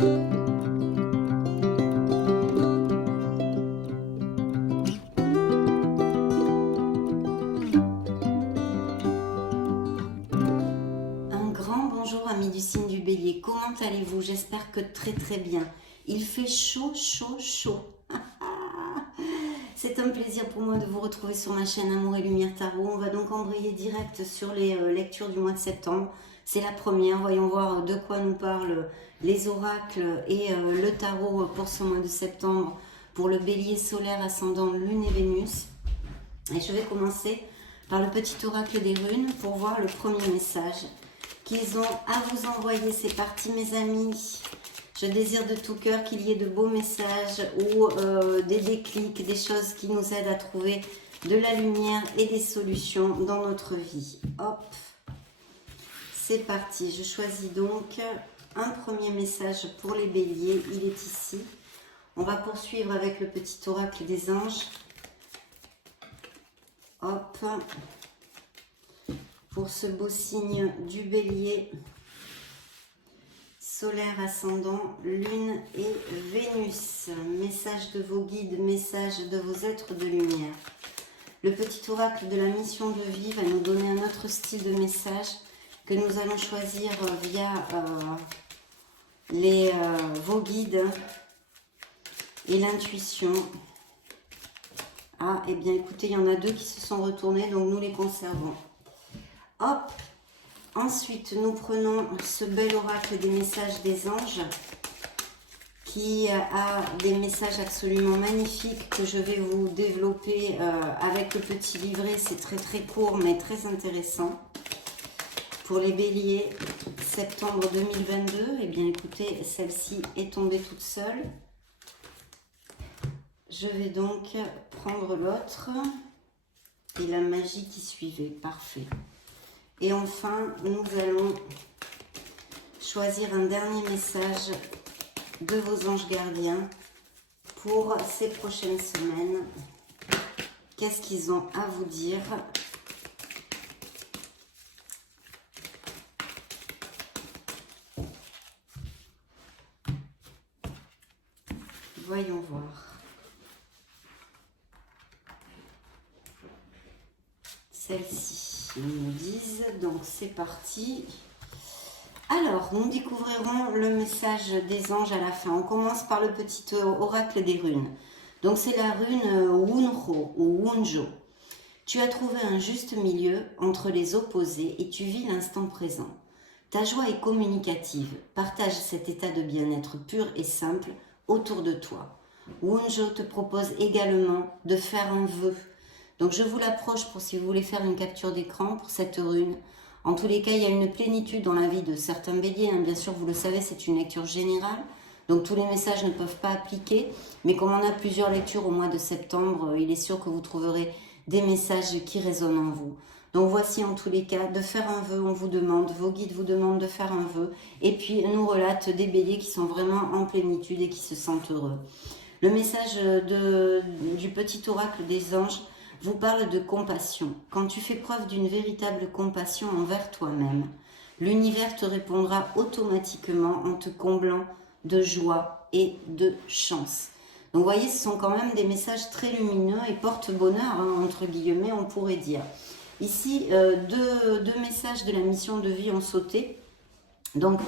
Un grand bonjour amis du signe du Bélier, comment allez-vous? J'espère que très bien. Il fait chaud. C'est un plaisir pour moi de vous retrouver sur ma chaîne Amour et Lumière Tarot. On va donc embrayer direct sur les lectures du mois de septembre. C'est la première, voyons voir de quoi nous parlent les oracles et le tarot pour ce mois de septembre pour le Bélier solaire ascendant Lune et Vénus. Et je vais commencer par le petit oracle des runes pour voir le premier message qu'ils ont à vous envoyer. C'est parti mes amis. Je désire de tout cœur qu'il y ait de beaux messages ou des déclics, des choses qui nous aident à trouver de la lumière et des solutions dans notre vie. Hop, c'est parti. Je choisis donc un premier message pour les béliers. Il est ici. On va poursuivre avec le petit oracle des anges. Hop, pour ce beau signe du bélier, solaire ascendant, lune et Vénus. Message de vos guides, message de vos êtres de lumière. Le petit oracle de la mission de vie va nous donner un autre style de message que nous allons choisir via vos guides et l'intuition. Ah, eh bien écoutez, il y en a deux qui se sont retournés, donc nous les conservons. Hop! Ensuite, nous prenons ce bel oracle des messages des anges qui a des messages absolument magnifiques que je vais vous développer avec le petit livret. C'est très court mais très intéressant. Pour les béliers, septembre 2022, eh bien écoutez, celle-ci est tombée toute seule. Je vais donc prendre l'autre et la magie qui suivait. Parfait. Et enfin, nous allons choisir un dernier message de vos anges gardiens pour ces prochaines semaines. Qu'est-ce qu'ils ont à vous dire? Voyons voir. Celle-ci. Ils nous disent, donc c'est parti. Alors, nous découvrirons le message des anges à la fin. On commence par le petit oracle des runes. Donc c'est la rune Wunjo ou Wunjo. Tu as trouvé un juste milieu entre les opposés et tu vis l'instant présent. Ta joie est communicative. Partage cet état de bien-être pur et simple autour de toi. Wunjo te propose également de faire un vœu. Donc je vous l'approche pour si vous voulez faire une capture d'écran pour cette rune. En tous les cas, il y a une plénitude dans la vie de certains béliers. Bien sûr, vous le savez, c'est une lecture générale. Donc tous les messages ne peuvent pas appliquer. Mais comme on a plusieurs lectures au mois de septembre, il est sûr que vous trouverez des messages qui résonnent en vous. Donc voici en tous les cas, de faire un vœu, on vous demande, vos guides vous demandent de faire un vœu. Et puis nous relatent des béliers qui sont vraiment en plénitude et qui se sentent heureux. Le message du petit oracle des anges vous parle de compassion. Quand tu fais preuve d'une véritable compassion envers toi-même, l'univers te répondra automatiquement en te comblant de joie et de chance. Donc vous voyez, ce sont quand même des messages très lumineux et porte-bonheur, hein, entre guillemets, on pourrait dire. Ici, deux messages de la mission de vie ont sauté. Donc,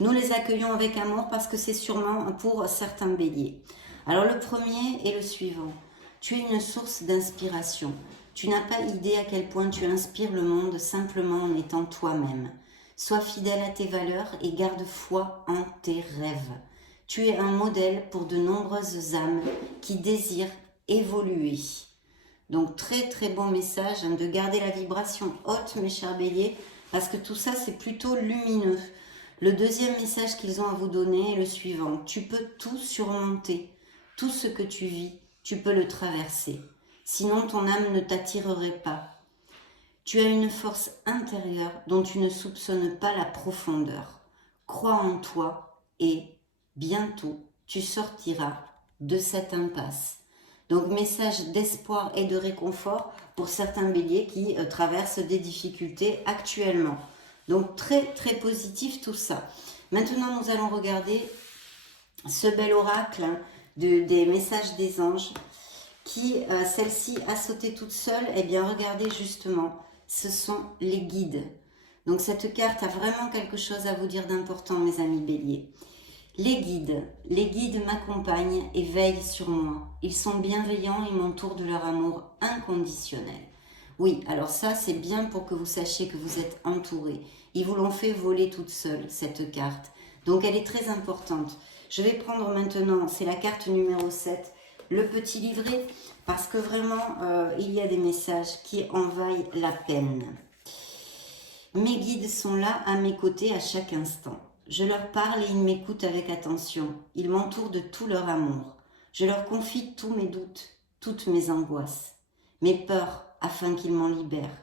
nous les accueillons avec amour parce que c'est sûrement pour certains béliers. Alors, le premier est le suivant. Tu es une source d'inspiration. Tu n'as pas idée à quel point tu inspires le monde simplement en étant toi-même. Sois fidèle à tes valeurs et garde foi en tes rêves. Tu es un modèle pour de nombreuses âmes qui désirent évoluer. Donc très bon message hein, de garder la vibration haute mes chers béliers parce que tout ça c'est plutôt lumineux. Le deuxième message qu'ils ont à vous donner est le suivant. Tu peux tout surmonter. Tout ce que tu vis, tu peux le traverser. Sinon, ton âme ne t'attirerait pas. Tu as une force intérieure dont tu ne soupçonnes pas la profondeur. Crois en toi et bientôt, tu sortiras de cette impasse. Donc, message d'espoir et de réconfort pour certains béliers qui traversent des difficultés actuellement. Donc, très positif tout ça. Maintenant, nous allons regarder ce bel oracle des messages des anges qui, celle-ci a sauté toute seule. Eh bien, regardez justement, ce sont les guides. Donc cette carte a vraiment quelque chose à vous dire d'important, mes amis béliers. Les guides m'accompagnent et veillent sur moi. Ils sont bienveillants et m'entourent de leur amour inconditionnel. Oui, alors ça, c'est bien pour que vous sachiez que vous êtes entourés. Ils vous l'ont fait voler toute seule, cette carte. Donc, elle est très importante. Je vais prendre maintenant, c'est la carte numéro 7, le petit livret, parce que vraiment, il y a des messages qui en valent la peine. Mes guides sont là à mes côtés à chaque instant. Je leur parle et ils m'écoutent avec attention. Ils m'entourent de tout leur amour. Je leur confie tous mes doutes, toutes mes angoisses, mes peurs, afin qu'ils m'en libèrent.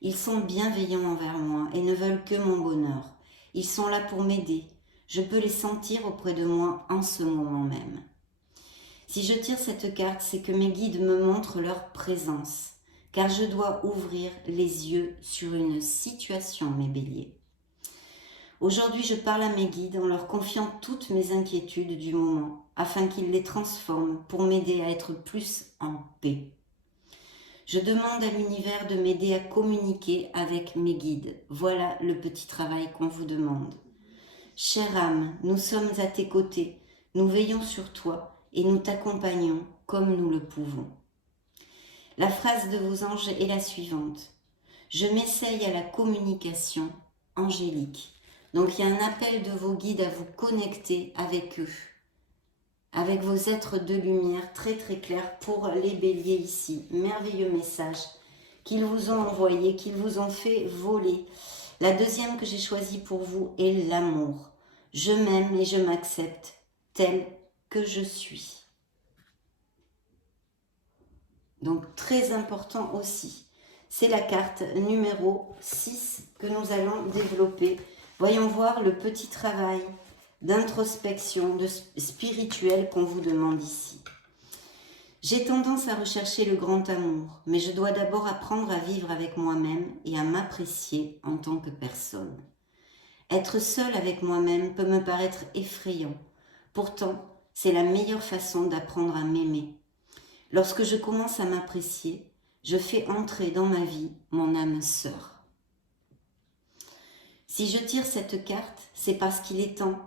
Ils sont bienveillants envers moi et ne veulent que mon bonheur. Ils sont là pour m'aider. Je peux les sentir auprès de moi en ce moment même. Si je tire cette carte, c'est que mes guides me montrent leur présence, car je dois ouvrir les yeux sur une situation, mes béliers. Aujourd'hui, je parle à mes guides en leur confiant toutes mes inquiétudes du moment, afin qu'ils les transforment pour m'aider à être plus en paix. Je demande à l'univers de m'aider à communiquer avec mes guides. Voilà le petit travail qu'on vous demande. Chère âme, nous sommes à tes côtés, nous veillons sur toi et nous t'accompagnons comme nous le pouvons. La phrase de vos anges est la suivante. Je m'essaye à la communication angélique. Donc il y a un appel de vos guides à vous connecter avec eux, avec vos êtres de lumière très très clairs pour les béliers ici. Merveilleux message qu'ils vous ont envoyé, qu'ils vous ont fait voler. La deuxième que j'ai choisie pour vous est l'amour. Je m'aime et je m'accepte tel que je suis. Donc très important aussi. C'est la carte numéro 6 que nous allons développer. Voyons voir le petit travail d'introspection, de spirituel qu'on vous demande ici. J'ai tendance à rechercher le grand amour, mais je dois d'abord apprendre à vivre avec moi-même et à m'apprécier en tant que personne. Être seule avec moi-même peut me paraître effrayant. Pourtant, c'est la meilleure façon d'apprendre à m'aimer. Lorsque je commence à m'apprécier, je fais entrer dans ma vie mon âme sœur. Si je tire cette carte, c'est parce qu'il est temps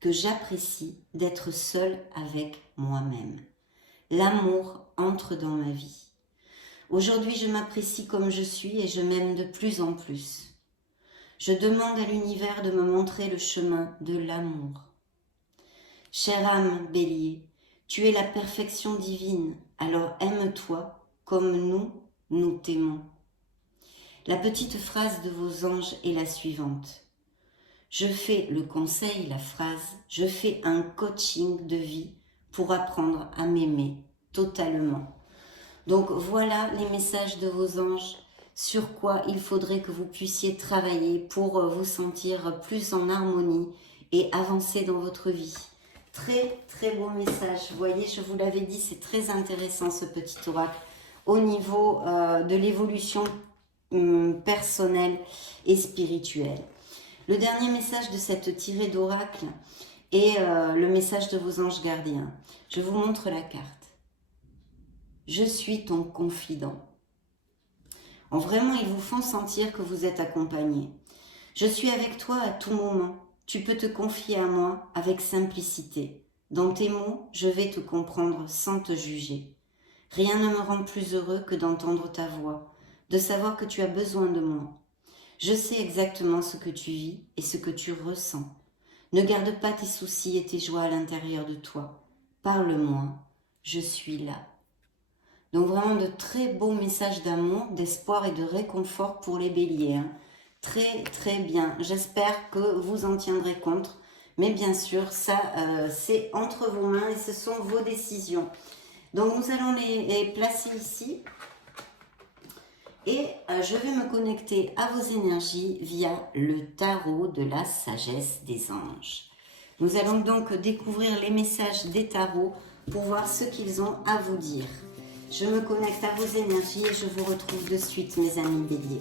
que j'apprécie d'être seule avec moi-même. L'amour entre dans ma vie. Aujourd'hui, je m'apprécie comme je suis et je m'aime de plus en plus. Je demande à l'univers de me montrer le chemin de l'amour. Chère âme bélier, tu es la perfection divine, alors aime-toi comme nous t'aimons. La petite phrase de vos anges est la suivante. Je fais le conseil, la phrase, je fais un coaching de vie pour apprendre à m'aimer totalement. Donc voilà les messages de vos anges sur quoi il faudrait que vous puissiez travailler pour vous sentir plus en harmonie et avancer dans votre vie. Très très beau message. Vous voyez, je vous l'avais dit, c'est très intéressant ce petit oracle au niveau de l'évolution personnelle et spirituelle. Le dernier message de cette tirée d'oracle est le message de vos anges gardiens. Je vous montre la carte. Je suis ton confident. Vraiment, ils vous font sentir que vous êtes accompagné. Je suis avec toi à tout moment. Tu peux te confier à moi avec simplicité. Dans tes mots, je vais te comprendre sans te juger. Rien ne me rend plus heureux que d'entendre ta voix, de savoir que tu as besoin de moi. Je sais exactement ce que tu vis et ce que tu ressens. Ne garde pas tes soucis et tes joies à l'intérieur de toi. Parle-moi, je suis là. Donc vraiment de très beaux messages d'amour, d'espoir et de réconfort pour les béliers. Hein. Très très bien. J'espère que vous en tiendrez compte. Mais bien sûr, ça c'est entre vos mains et ce sont vos décisions. Donc nous allons les placer ici. Et je vais me connecter à vos énergies via le tarot de la sagesse des anges. Nous allons donc découvrir les messages des tarots pour voir ce qu'ils ont à vous dire. Je me connecte à vos énergies et je vous retrouve de suite, mes amis béliers.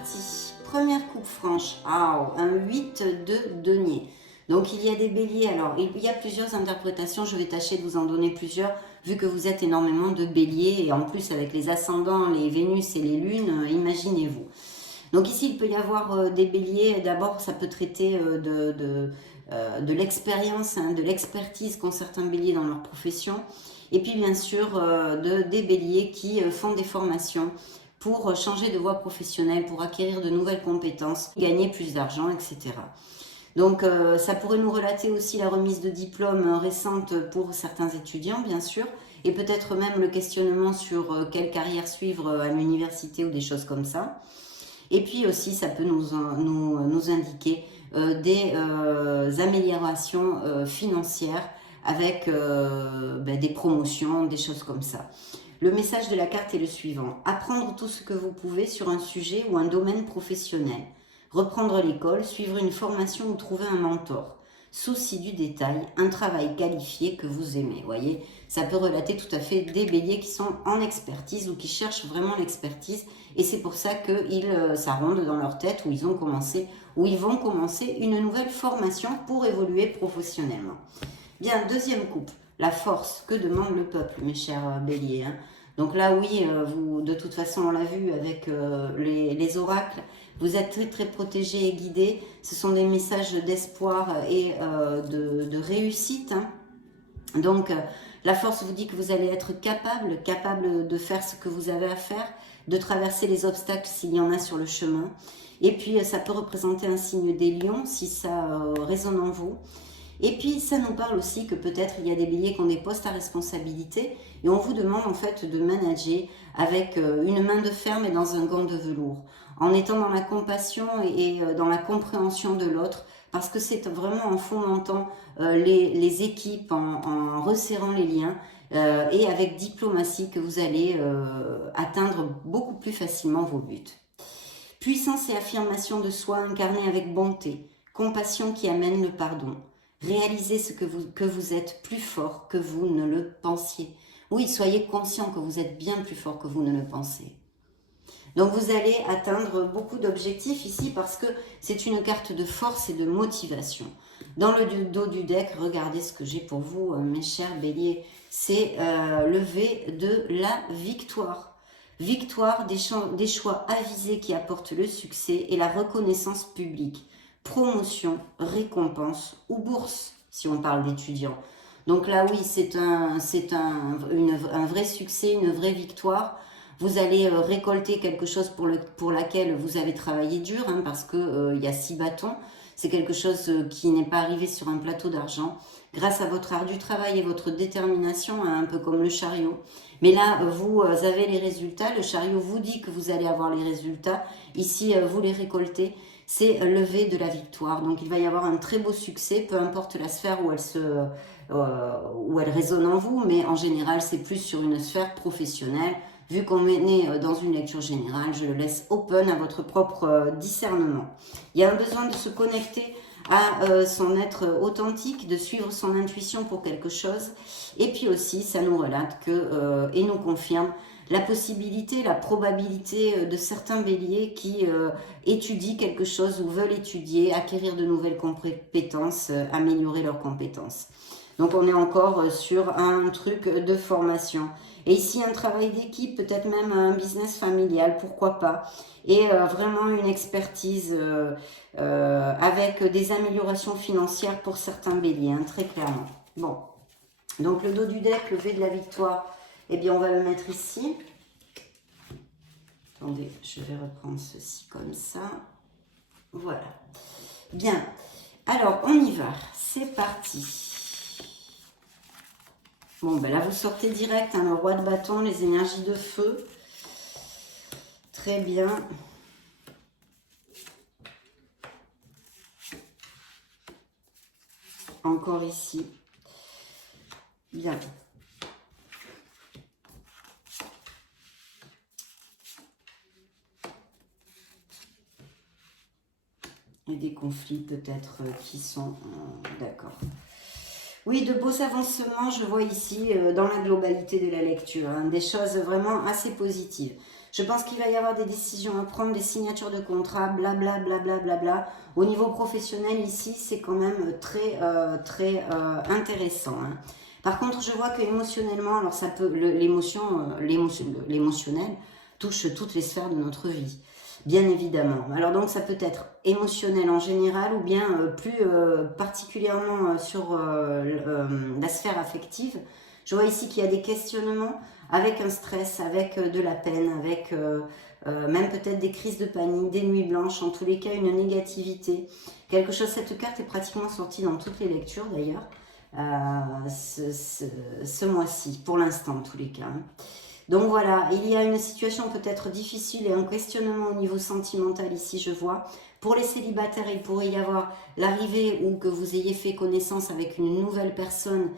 parti. Première coupe franche. Ah, un 8 de denier. Donc il y a des béliers. Alors il y a plusieurs interprétations. Je vais tâcher de vous en donner plusieurs, vu que vous êtes énormément de béliers. Et en plus avec les ascendants, les Vénus et les lunes, imaginez-vous. Donc ici il peut y avoir des béliers. D'abord ça peut traiter de l'expérience, hein, de l'expertise qu'ont certains béliers dans leur profession. Et puis bien sûr des béliers qui font des formations pour changer de voie professionnelle, pour acquérir de nouvelles compétences, gagner plus d'argent, etc. Donc ça pourrait nous relater aussi la remise de diplôme récente pour certains étudiants, bien sûr, et peut-être même le questionnement sur quelle carrière suivre à l'université ou des choses comme ça. Et puis aussi, ça peut nous indiquer des améliorations financières avec des promotions, des choses comme ça. Le message de la carte est le suivant. Apprendre tout ce que vous pouvez sur un sujet ou un domaine professionnel. Reprendre l'école, suivre une formation ou trouver un mentor. Souci du détail, un travail qualifié que vous aimez. Voyez, ça peut relater tout à fait des béliers qui sont en expertise ou qui cherchent vraiment l'expertise. Et c'est pour ça ça ronde dans leur tête où ils vont commencer une nouvelle formation pour évoluer professionnellement. Bien, deuxième coupe, la force. Que demande le peuple, mes chers béliers, hein? Donc là, oui, vous, de toute façon, on l'a vu avec les oracles, vous êtes très très protégés et guidés. Ce sont des messages d'espoir et de réussite, hein. Donc, la force vous dit que vous allez être capable de faire ce que vous avez à faire, de traverser les obstacles s'il y en a sur le chemin. Et puis, ça peut représenter un signe des lions si ça résonne en vous. Et puis, ça nous parle aussi que peut-être il y a des béliers qui ont des postes à responsabilité et on vous demande en fait de manager avec une main de fer mais dans un gant de velours, en étant dans la compassion et dans la compréhension de l'autre, parce que c'est vraiment en fomentant les équipes, en resserrant les liens et avec diplomatie que vous allez atteindre beaucoup plus facilement vos buts. Puissance et affirmation de soi incarnée avec bonté, compassion qui amène le pardon. Réalisez que vous êtes plus fort que vous ne le pensiez. Oui, soyez conscient que vous êtes bien plus fort que vous ne le pensez. Donc vous allez atteindre beaucoup d'objectifs ici parce que c'est une carte de force et de motivation. Dans le dos du deck, regardez ce que j'ai pour vous, mes chers béliers. C'est le V de la victoire. Victoire des choix avisés qui apportent le succès et la reconnaissance publique. Promotion, récompense ou bourse, si on parle d'étudiants. Donc là, oui, c'est un vrai succès, une vraie victoire. Vous allez récolter quelque chose pour laquelle vous avez travaillé dur, hein, parce que y a 6 bâtons. C'est quelque chose qui n'est pas arrivé sur un plateau d'argent. Grâce à votre ardu travail et votre détermination, hein, un peu comme le chariot. Mais là, vous avez les résultats. Le chariot vous dit que vous allez avoir les résultats. Ici, vous les récoltez. C'est le V de la victoire. Donc, il va y avoir un très beau succès, peu importe la sphère où elle résonne en vous, mais en général, c'est plus sur une sphère professionnelle. Vu qu'on est dans une lecture générale, je le laisse open à votre propre discernement. Il y a un besoin de se connecter à son être authentique, de suivre son intuition pour quelque chose. Et puis aussi, ça nous relate et nous confirme la possibilité, la probabilité de certains béliers qui étudient quelque chose ou veulent étudier, acquérir de nouvelles compétences, améliorer leurs compétences. Donc on est encore sur un truc de formation. Et ici un travail d'équipe, peut-être même un business familial, pourquoi pas. Et vraiment une expertise avec des améliorations financières pour certains béliers, hein, très clairement. Bon, donc le dos du deck, le V de la victoire, eh bien on va le mettre ici. Attendez, je vais reprendre ceci comme ça. Voilà. Bien, alors on y va, c'est parti. Bon, ben là, vous sortez direct, hein, le roi de bâton, les énergies de feu. Très bien. Encore ici. Bien. Et des conflits peut-être qui sont... d'accord. Oui, de beaux avancements, je vois ici dans la globalité de la lecture, hein, des choses vraiment assez positives. Je pense qu'il va y avoir des décisions à prendre, des signatures de contrat, blablabla. Bla, bla, bla, bla. Au niveau professionnel, ici, c'est quand même très intéressant. Hein. Par contre, je vois que émotionnellement, alors ça peut, l'émotionnel touche toutes les sphères de notre vie, bien évidemment. Alors donc, ça peut être émotionnel en général ou bien plus particulièrement sur la sphère affective. Je vois ici qu'il y a des questionnements avec un stress, avec de la peine, avec même peut-être des crises de panique, des nuits blanches, en tous les cas une négativité. Quelque chose, cette carte est pratiquement sortie dans toutes les lectures d'ailleurs, ce mois-ci, pour l'instant en tous les cas. Donc voilà, il y a une situation peut-être difficile et un questionnement au niveau sentimental ici, je vois. Pour les célibataires, il pourrait y avoir l'arrivée ou que vous ayez fait connaissance avec une nouvelle personne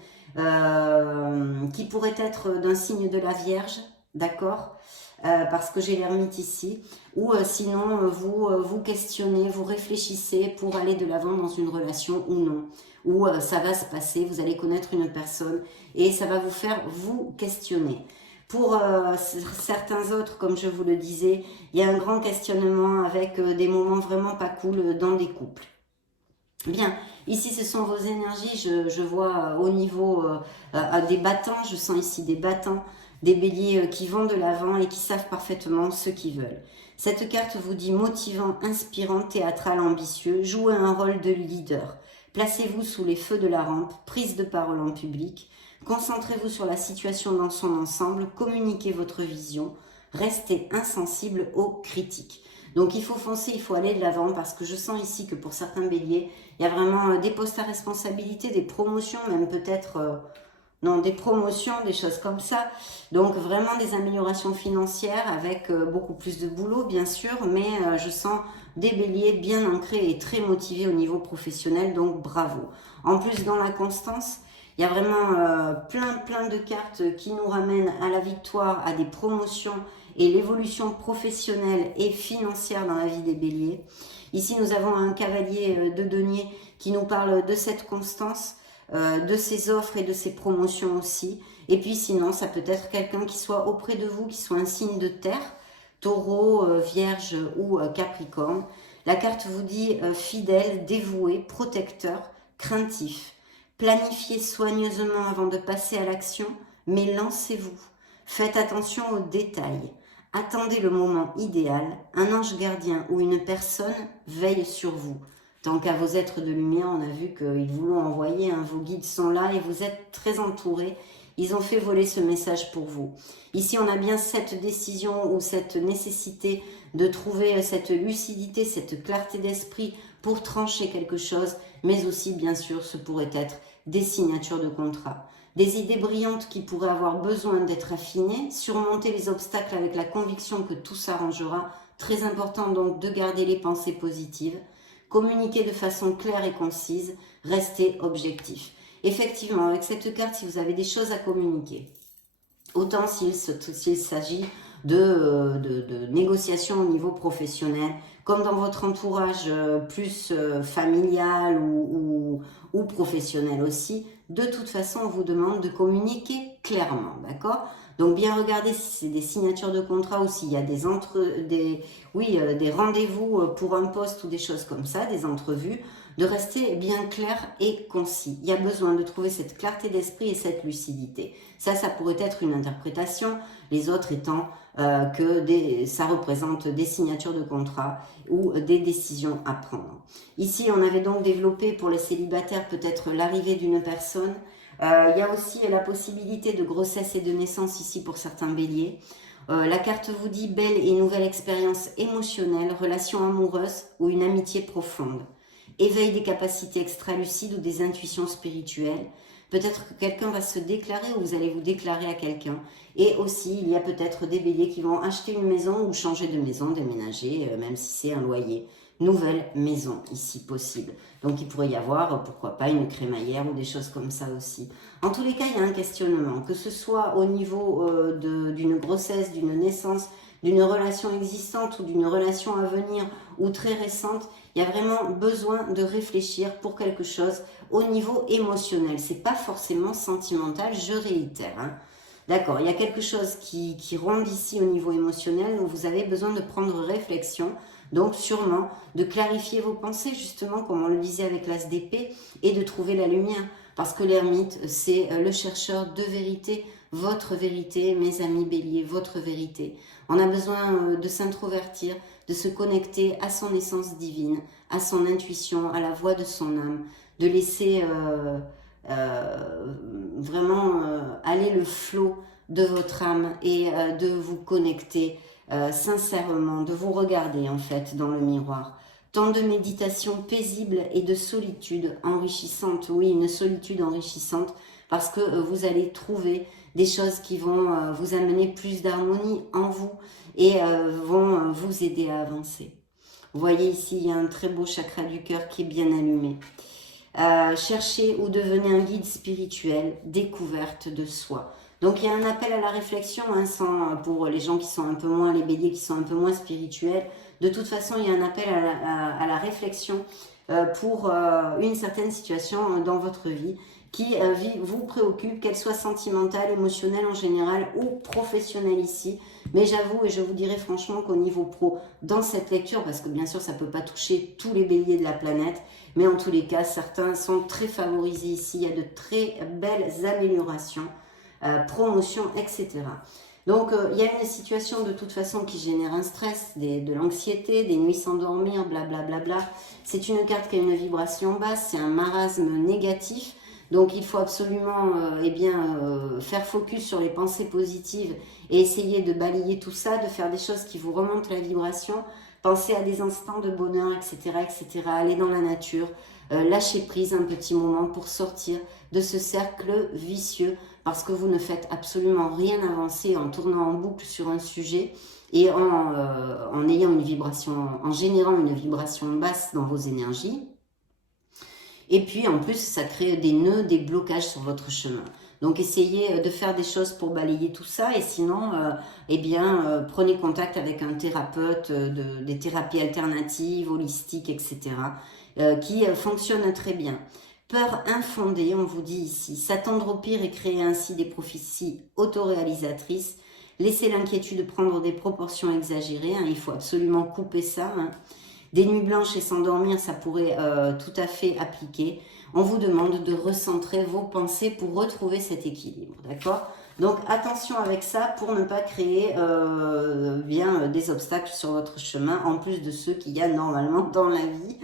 qui pourrait être d'un signe de la Vierge, d'accord, parce que j'ai l'ermite ici, ou sinon vous questionnez, vous réfléchissez pour aller de l'avant dans une relation ou non, où ça va se passer, vous allez connaître une personne et ça va vous faire vous questionner. Pour certains autres, comme je vous le disais, il y a un grand questionnement avec des moments vraiment pas cool dans des couples. Bien, ici ce sont vos énergies, je vois au niveau des battants, je sens ici des battants, des béliers qui vont de l'avant et qui savent parfaitement ce qu'ils veulent. Cette carte vous dit motivant, inspirant, théâtral, ambitieux, jouez un rôle de leader. Placez-vous sous les feux de la rampe, prise de parole en public, concentrez-vous sur la situation dans son ensemble, communiquez votre vision, restez insensible aux critiques. Donc il faut foncer, il faut aller de l'avant parce que je sens ici que pour certains béliers, il y a vraiment des postes à responsabilité, des promotions, même peut-être, des promotions, des choses comme ça. Donc vraiment des améliorations financières avec beaucoup plus de boulot bien sûr, mais je sens des béliers bien ancrés et très motivés au niveau professionnel, donc bravo. En plus dans la constance, il y a vraiment plein de cartes qui nous ramènent à la victoire, à des promotions et l'évolution professionnelle et financière dans la vie des béliers. Ici, nous avons un cavalier de denier qui nous parle de cette constance, de ses offres et de ses promotions aussi. Et puis sinon, ça peut être quelqu'un qui soit auprès de vous, qui soit un signe de terre, taureau, vierge ou capricorne. La carte vous dit fidèle, dévoué, protecteur, craintif. Planifiez soigneusement avant de passer à l'action, mais lancez-vous. Faites attention aux détails. Attendez le moment idéal. Un ange gardien ou une personne veille sur vous. Tant qu'à vos êtres de lumière, on a vu qu'ils vous l'ont envoyé, hein, vos guides sont là et vous êtes très entourés. Ils ont fait voler ce message pour vous. Ici, on a bien cette décision ou cette nécessité de trouver cette lucidité, cette clarté d'esprit pour trancher quelque chose, mais aussi, bien sûr, ce pourrait être des signatures de contrat. Des idées brillantes qui pourraient avoir besoin d'être affinées, surmonter les obstacles avec la conviction que tout s'arrangera. Très important donc de garder les pensées positives, communiquer de façon claire et concise, rester objectif. Effectivement, avec cette carte, si vous avez des choses à communiquer, autant s'il s'agit de négociations au niveau professionnel, comme dans votre entourage plus familial ou professionnel aussi, de toute façon, on vous demande de communiquer clairement, d'accord? Donc, bien regarder si c'est des signatures de contrat ou s'il y a des rendez-vous pour un poste ou des choses comme ça, des entrevues, de rester bien clair et concis. Il y a besoin de trouver cette clarté d'esprit et cette lucidité. Ça pourrait être une interprétation, les autres étant ça représente des signatures de contrat ou des décisions à prendre. Ici, on avait donc développé pour les célibataires peut-être l'arrivée d'une personne. Il y a aussi la possibilité de grossesse et de naissance ici pour certains béliers. La carte vous dit belle et nouvelle expérience émotionnelle, relation amoureuse ou une amitié profonde. Éveil des capacités extra-lucides ou des intuitions spirituelles. Peut-être que quelqu'un va se déclarer ou vous allez vous déclarer à quelqu'un. Et aussi, il y a peut-être des béliers qui vont acheter une maison ou changer de maison, déménager, même si c'est un loyer. Nouvelle maison, ici possible. Donc, il pourrait y avoir, pourquoi pas, une crémaillère ou des choses comme ça aussi. En tous les cas, il y a un questionnement, que ce soit au niveau d'une grossesse, d'une naissance, d'une relation existante ou d'une relation à venir ou très récente, il y a vraiment besoin de réfléchir pour quelque chose au niveau émotionnel. C'est pas forcément sentimental, je réitère. Hein. D'accord, il y a quelque chose qui ronde ici au niveau émotionnel, donc vous avez besoin de prendre réflexion, donc sûrement de clarifier vos pensées, justement, comme on le disait avec l'as d'épée, et de trouver la lumière. Parce que l'ermite, c'est le chercheur de vérité, votre vérité, mes amis béliers, votre vérité. On a besoin de s'introvertir, de se connecter à son essence divine, à son intuition, à la voix de son âme, de laisser vraiment aller le flot de votre âme et de vous connecter sincèrement, de vous regarder en fait dans le miroir. Tant de méditation paisible et de solitude enrichissante, oui, une solitude enrichissante, parce que vous allez trouver des choses qui vont vous amener plus d'harmonie en vous et vont vous aider à avancer. Vous voyez ici, il y a un très beau chakra du cœur qui est bien allumé. Cherchez ou devenez un guide spirituel, découverte de soi. Donc il y a un appel à la réflexion pour les gens qui sont un peu moins, les béliers qui sont un peu moins spirituels. De toute façon, il y a un appel à la réflexion pour une certaine situation dans votre vie qui vous préoccupe, qu'elle soit sentimentale, émotionnelle en général ou professionnelle ici. Mais j'avoue et je vous dirai franchement qu'au niveau pro, dans cette lecture, parce que bien sûr ça ne peut pas toucher tous les béliers de la planète, mais en tous les cas, certains sont très favorisés ici. Il y a de très belles améliorations, promotions, etc. Donc, il y a une situation de toute façon qui génère un stress, de l'anxiété, des nuits sans dormir, blablabla. Bla, bla, bla. C'est une carte qui a une vibration basse, c'est un marasme négatif. Donc, il faut absolument faire focus sur les pensées positives et essayer de balayer tout ça, de faire des choses qui vous remontent la vibration. Pensez à des instants de bonheur, etc., etc. Allez dans la nature, lâchez prise un petit moment pour sortir de ce cercle vicieux parce que vous ne faites absolument rien avancer en tournant en boucle sur un sujet et en ayant une vibration, en générant une vibration basse dans vos énergies. Et puis en plus, ça crée des nœuds, des blocages sur votre chemin. Donc essayez de faire des choses pour balayer tout ça et sinon, prenez contact avec un thérapeute, des thérapies alternatives, holistiques, etc. Qui fonctionnent très bien. Peur infondée, on vous dit ici, s'attendre au pire et créer ainsi des prophéties autoréalisatrices. Laissez l'inquiétude prendre des proportions exagérées, il faut absolument couper ça. Des nuits blanches et s'endormir, ça pourrait tout à fait appliquer. On vous demande de recentrer vos pensées pour retrouver cet équilibre, d'accord? Donc attention avec ça pour ne pas créer des obstacles sur votre chemin, en plus de ceux qu'il y a normalement dans la vie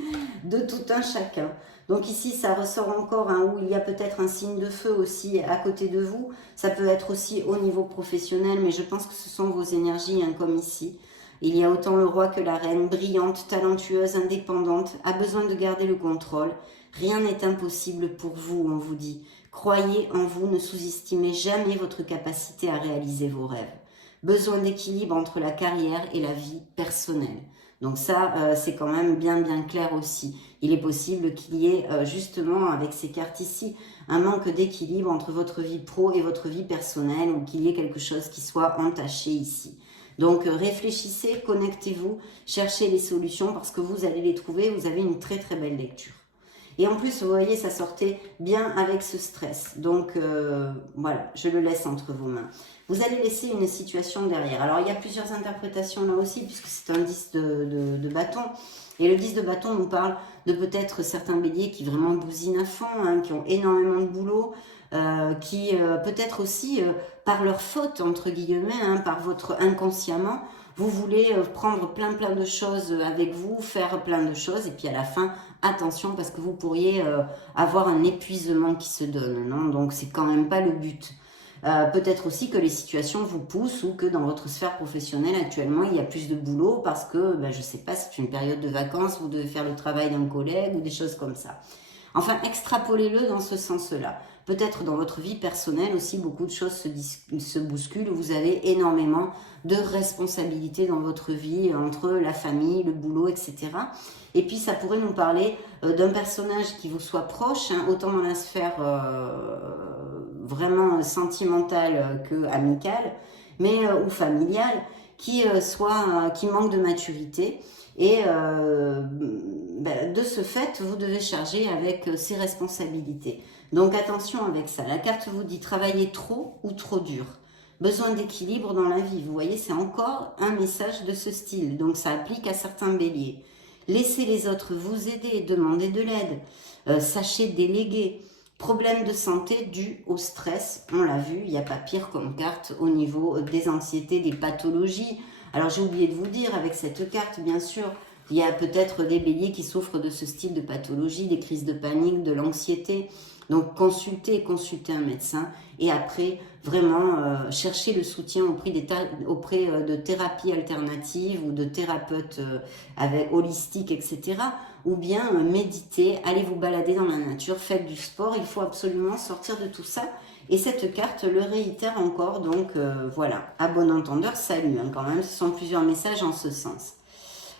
de tout un chacun. Donc ici, ça ressort encore où il y a peut-être un signe de feu aussi à côté de vous. Ça peut être aussi au niveau professionnel, mais je pense que ce sont vos énergies, comme ici. Il y a autant le roi que la reine, brillante, talentueuse, indépendante, a besoin de garder le contrôle. Rien n'est impossible pour vous, on vous dit. Croyez en vous, ne sous-estimez jamais votre capacité à réaliser vos rêves. Besoin d'équilibre entre la carrière et la vie personnelle. Donc ça, c'est quand même bien clair aussi. Il est possible qu'il y ait justement, avec ces cartes ici, un manque d'équilibre entre votre vie pro et votre vie personnelle ou qu'il y ait quelque chose qui soit entaché ici. Donc réfléchissez, connectez-vous, cherchez les solutions parce que vous allez les trouver, vous avez une très belle lecture. Et en plus, vous voyez, ça sortait bien avec ce stress. Donc, voilà, je le laisse entre vos mains. Vous allez laisser une situation derrière. Alors, il y a plusieurs interprétations là aussi, puisque c'est un 10 de bâton. Et le 10 de bâton nous parle de peut-être certains béliers qui vraiment bousinent à fond, qui ont énormément de boulot, qui peut-être aussi, par leur faute, entre guillemets, par votre inconsciemment, vous voulez prendre plein de choses avec vous, faire plein de choses, et puis à la fin, attention, parce que vous pourriez avoir un épuisement qui se donne, non? Donc c'est quand même pas le but. Peut-être aussi que les situations vous poussent ou que dans votre sphère professionnelle actuellement il y a plus de boulot parce que, je sais pas, c'est une période de vacances, vous devez faire le travail d'un collègue ou des choses comme ça. Enfin, extrapolez-le dans ce sens-là. Peut-être dans votre vie personnelle aussi, beaucoup de choses se bousculent. Vous avez énormément de responsabilités dans votre vie, entre la famille, le boulot, etc. Et puis, ça pourrait nous parler d'un personnage qui vous soit proche, autant dans la sphère vraiment sentimentale que amicale, mais ou familiale, qui manque de maturité. Et de ce fait, vous devez charger avec ces responsabilités. Donc attention avec ça. La carte vous dit travailler trop ou trop dur. besoin d'équilibre dans la vie. Vous voyez, c'est encore un message de ce style. Donc ça applique à certains béliers. Laissez les autres vous aider, demandez de l'aide, sachez déléguer. Problème de santé dû au stress, on l'a vu, il n'y a pas pire comme carte au niveau des anxiétés, des pathologies. Alors j'ai oublié de vous dire, avec cette carte, bien sûr, il y a peut-être des béliers qui souffrent de ce style de pathologie, des crises de panique, de l'anxiété. Donc consultez un médecin et après vraiment chercher le soutien auprès de thérapies alternatives ou de thérapeutes holistiques, etc. Ou bien méditer, allez vous balader dans la nature, faites du sport, il faut absolument sortir de tout ça. Et cette carte le réitère encore, donc voilà, à bon entendeur, salut, hein, quand même, ce sont plusieurs messages en ce sens.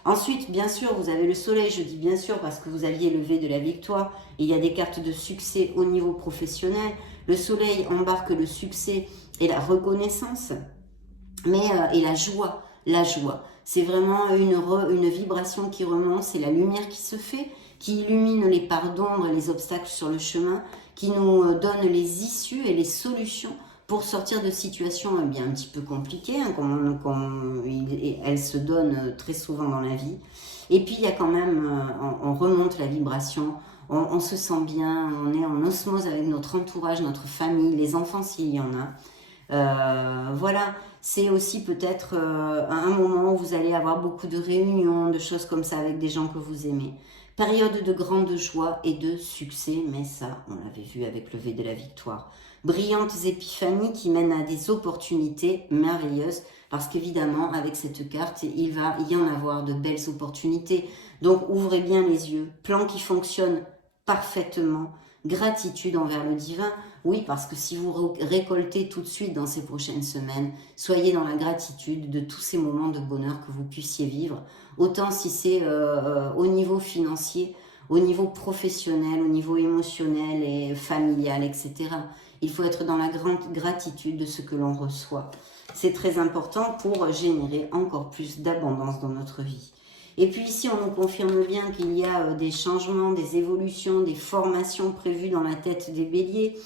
Ensuite, bien sûr, vous avez le soleil, je dis bien sûr parce que vous aviez levé de la victoire. Il y a des cartes de succès au niveau professionnel. Le soleil embarque le succès et la reconnaissance, et la joie. La joie, c'est vraiment une vibration qui remonte, c'est la lumière qui se fait, qui illumine les parts d'ombre et les obstacles sur le chemin, qui nous donne les issues et les solutions pour sortir de situations bien un petit peu compliquées, hein, comme elles se donnent très souvent dans la vie. Et puis il y a quand même, on remonte la vibration, on se sent bien, on est en osmose avec notre entourage, notre famille, les enfants s'il y en a. Voilà, c'est aussi peut-être un moment où vous allez avoir beaucoup de réunions, de choses comme ça avec des gens que vous aimez. Période de grande joie et de succès, mais ça, on l'avait vu avec le lever de la victoire. Brillantes épiphanies qui mènent à des opportunités merveilleuses, parce qu'évidemment, avec cette carte, il va y en avoir de belles opportunités. Donc, ouvrez bien les yeux. Plan qui fonctionne parfaitement. Gratitude envers le divin. Oui, parce que si vous récoltez tout de suite dans ces prochaines semaines, soyez dans la gratitude de tous ces moments de bonheur que vous puissiez vivre. Autant si c'est au niveau financier, au niveau professionnel, au niveau émotionnel et familial, etc. Il faut être dans la grande gratitude de ce que l'on reçoit. C'est très important pour générer encore plus d'abondance dans notre vie. Et puis ici, on nous confirme bien qu'il y a des changements, des évolutions, des formations prévues dans la tête des béliers.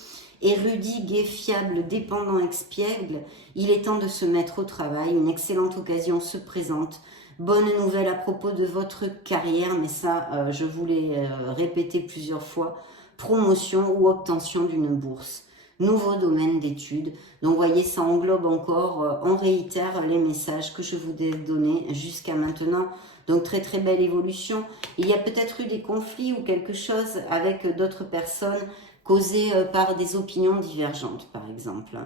Érudit, gai, fiable, dépendant, expiègle, il est temps de se mettre au travail. Une excellente occasion se présente. Bonne nouvelle à propos de votre carrière, mais ça, je vous l'ai répété plusieurs fois. Promotion ou obtention d'une bourse. Nouveau domaine d'études. Donc, vous voyez, ça englobe encore, on réitère les messages que je vous ai donnés jusqu'à maintenant. Donc, très très belle évolution. Il y a peut-être eu des conflits ou quelque chose avec d'autres personnes causés par des opinions divergentes, par exemple.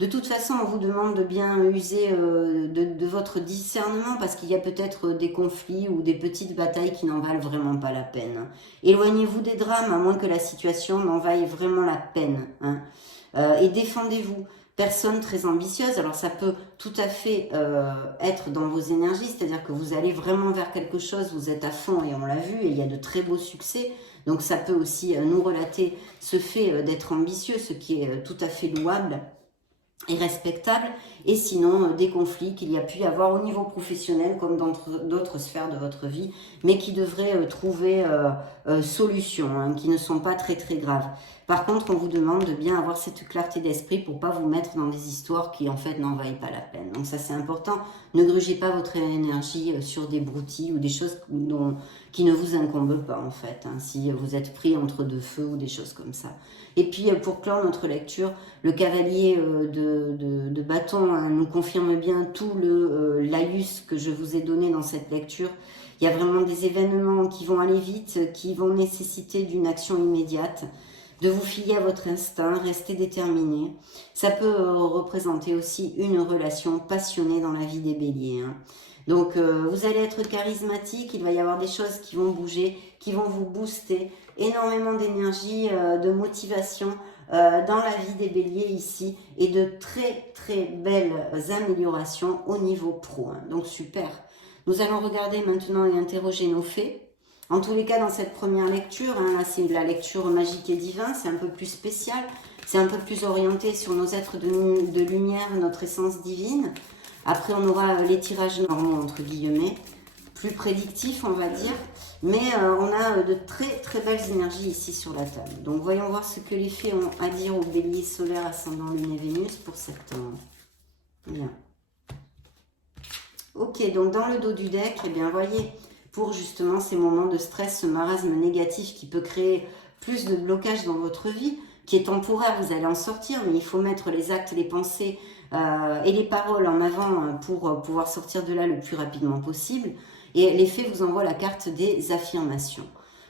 De toute façon, on vous demande de bien user de votre discernement parce qu'il y a peut-être des conflits ou des petites batailles qui n'en valent vraiment pas la peine. Éloignez-vous des drames à moins que la situation n'en vaille vraiment la peine. Hein. Et défendez-vous. Personne très ambitieuse, alors ça peut tout à fait être dans vos énergies, c'est-à-dire que vous allez vraiment vers quelque chose, vous êtes à fond et on l'a vu et il y a de très beaux succès. Donc ça peut aussi nous relater ce fait d'être ambitieux, ce qui est tout à fait louable et respectable, et sinon des conflits qu'il y a pu y avoir au niveau professionnel comme dans d'autres sphères de votre vie, mais qui devraient trouver solution, hein, qui ne sont pas très très graves. Par contre, on vous demande de bien avoir cette clarté d'esprit pour pas vous mettre dans des histoires qui en fait n'en valent pas la peine. Donc ça c'est important, ne grugez pas votre énergie sur des broutilles ou des choses qui ne vous incombent pas en fait, hein, si vous êtes pris entre deux feux ou des choses comme ça. Et puis pour clore notre lecture, le cavalier de bâton hein, nous confirme bien tout le laïus que je vous ai donné dans cette lecture. Il y a vraiment des événements qui vont aller vite, qui vont nécessiter d'une action immédiate, de vous fier à votre instinct, rester déterminé. Ça peut représenter aussi une relation passionnée dans la vie des béliers. Hein. Donc vous allez être charismatique, il va y avoir des choses qui vont bouger, qui vont vous booster, énormément d'énergie, de motivation dans la vie des béliers ici et de très très belles améliorations au niveau pro. Hein. Donc super. Nous allons regarder maintenant et interroger nos fées. En tous les cas, dans cette première lecture, hein, là c'est la lecture magique et divin, c'est un peu plus spécial, c'est un peu plus orienté sur nos êtres de lumière, notre essence divine. Après, on aura les tirages normaux, entre guillemets, plus prédictifs, on va dire. Mais on a de très très belles énergies ici sur la table. Donc, voyons voir ce que les fées ont à dire au bélier solaire, ascendant, lune et Vénus pour septembre. Bien. Ok, donc dans le dos du deck, eh bien, voyez, pour justement ces moments de stress, ce marasme négatif qui peut créer plus de blocage dans votre vie, qui est temporaire, vous allez en sortir, mais il faut mettre les actes, les pensées et les paroles en avant pour pouvoir sortir de là le plus rapidement possible. Et les faits vous envoient la carte des affirmations.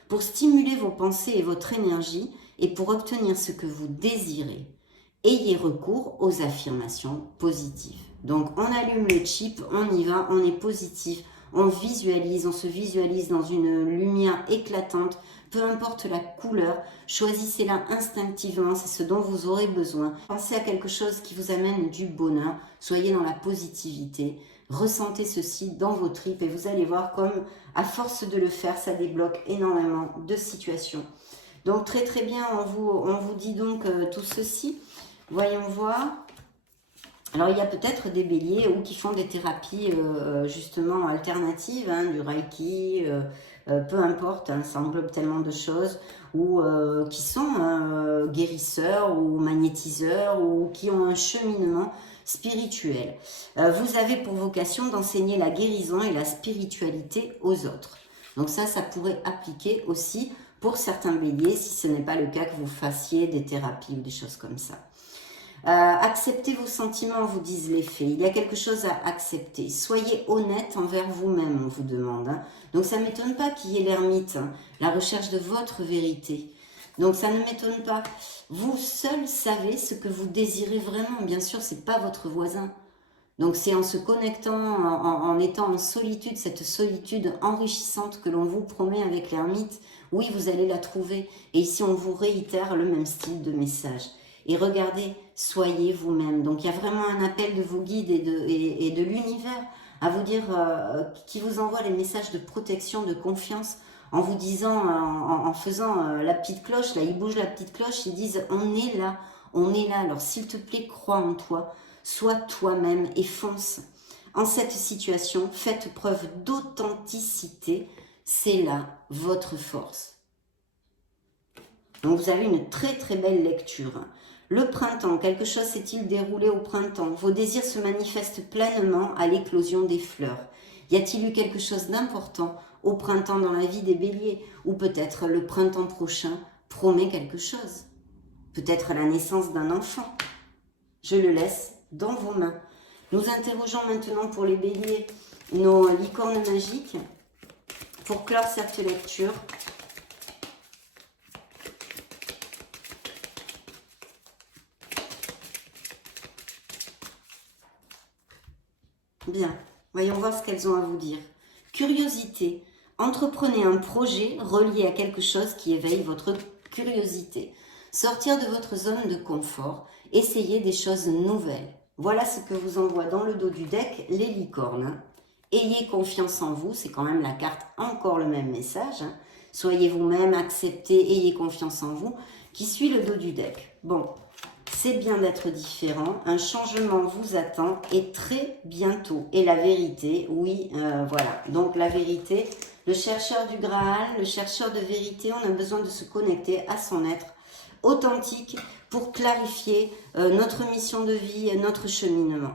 Pour stimuler vos pensées et votre énergie, et pour obtenir ce que vous désirez, ayez recours aux affirmations positives. Donc on allume le chip, on y va, on est positif, on visualise, on se visualise dans une lumière éclatante, peu importe la couleur, choisissez-la instinctivement, c'est ce dont vous aurez besoin. Pensez à quelque chose qui vous amène du bonheur, soyez dans la positivité, ressentez ceci dans vos tripes et vous allez voir comme à force de le faire, ça débloque énormément de situations. Donc très très bien, on vous dit donc tout ceci. Voyons voir. Alors, il y a peut-être des béliers ou qui font des thérapies justement alternatives, hein, du Reiki, peu importe, hein, ça englobe tellement de choses, ou qui sont guérisseurs ou magnétiseurs ou qui ont un cheminement spirituel. Vous avez pour vocation d'enseigner la guérison et la spiritualité aux autres. Donc ça pourrait appliquer aussi pour certains béliers, si ce n'est pas le cas que vous fassiez des thérapies ou des choses comme ça. Acceptez vos sentiments, vous disent les fées. Il y a quelque chose à accepter. Soyez honnête envers vous-même, on vous demande. Hein. Donc ça ne m'étonne pas qu'il y ait l'ermite, hein, la recherche de votre vérité. Donc ça ne m'étonne pas. Vous seul savez ce que vous désirez vraiment. Bien sûr, ce n'est pas votre voisin. Donc c'est en se connectant, en étant en solitude, cette solitude enrichissante que l'on vous promet avec l'ermite, oui, vous allez la trouver. Et ici, on vous réitère le même style de message. Et regardez, soyez vous-même. Donc il y a vraiment un appel de vos guides et de l'univers à vous dire, qui vous envoie les messages de protection, de confiance, en vous disant, en faisant la petite cloche, là ils bougent la petite cloche, ils disent on est là, on est là. Alors s'il te plaît, crois en toi, sois toi-même et fonce. En cette situation, faites preuve d'authenticité, c'est là votre force. Donc vous avez une très très belle lecture. Le printemps, quelque chose s'est-il déroulé au printemps? Vos désirs se manifestent pleinement à l'éclosion des fleurs. Y a-t-il eu quelque chose d'important au printemps dans la vie des béliers? Ou peut-être le printemps prochain promet quelque chose? Peut-être la naissance d'un enfant? Je le laisse dans vos mains. Nous interrogeons maintenant pour les béliers nos licornes magiques pour clore cette lecture. Bien, voyons voir ce qu'elles ont à vous dire. Curiosité. Entreprenez un projet relié à quelque chose qui éveille votre curiosité. Sortir de votre zone de confort. Essayez des choses nouvelles. Voilà ce que vous envoie dans le dos du deck les licornes. Ayez confiance en vous, c'est quand même la carte, encore le même message. Soyez vous-même, acceptez, ayez confiance en vous, qui suit le dos du deck. Bon. C'est bien d'être différent, un changement vous attend et très bientôt. Et la vérité, oui, voilà. Donc la vérité, le chercheur du Graal, le chercheur de vérité, on a besoin de se connecter à son être authentique pour clarifier notre mission de vie, notre cheminement.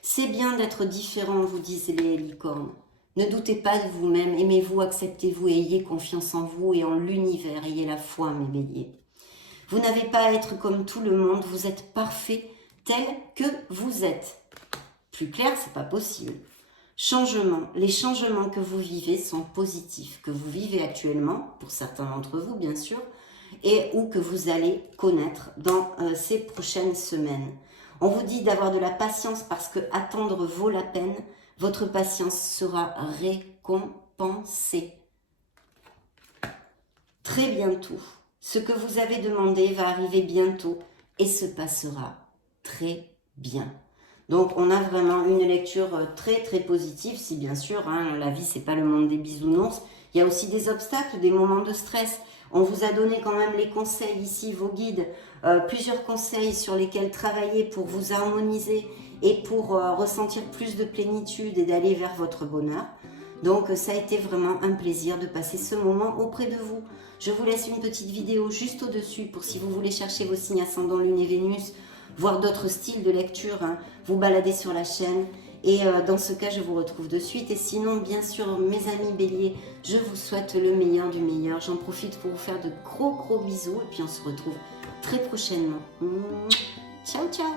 C'est bien d'être différent, vous disent les licornes. Ne doutez pas de vous-même, aimez-vous, acceptez-vous et ayez confiance en vous et en l'univers. Ayez la foi, mes béliers. Vous n'avez pas à être comme tout le monde, vous êtes parfait tel que vous êtes. Plus clair, c'est pas possible. Changement. Les changements que vous vivez sont positifs, que vous vivez actuellement, pour certains d'entre vous bien sûr, et ou que vous allez connaître dans ces prochaines semaines. On vous dit d'avoir de la patience parce que attendre vaut la peine. Votre patience sera récompensée. Très bientôt. Ce que vous avez demandé va arriver bientôt et se passera très bien. Donc on a vraiment une lecture très très positive, si bien sûr, hein, la vie c'est pas le monde des bisounours. Il y a aussi des obstacles, des moments de stress. On vous a donné quand même les conseils ici, vos guides, plusieurs conseils sur lesquels travailler pour vous harmoniser et pour ressentir plus de plénitude et d'aller vers votre bonheur. Donc ça a été vraiment un plaisir de passer ce moment auprès de vous. Je vous laisse une petite vidéo juste au-dessus pour si vous voulez chercher vos signes ascendant Lune et Vénus, voir d'autres styles de lecture, hein, vous balader sur la chaîne. Et dans ce cas, je vous retrouve de suite. Et sinon, bien sûr, mes amis béliers, je vous souhaite le meilleur du meilleur. J'en profite pour vous faire de gros bisous. Et puis on se retrouve très prochainement. Ciao, ciao.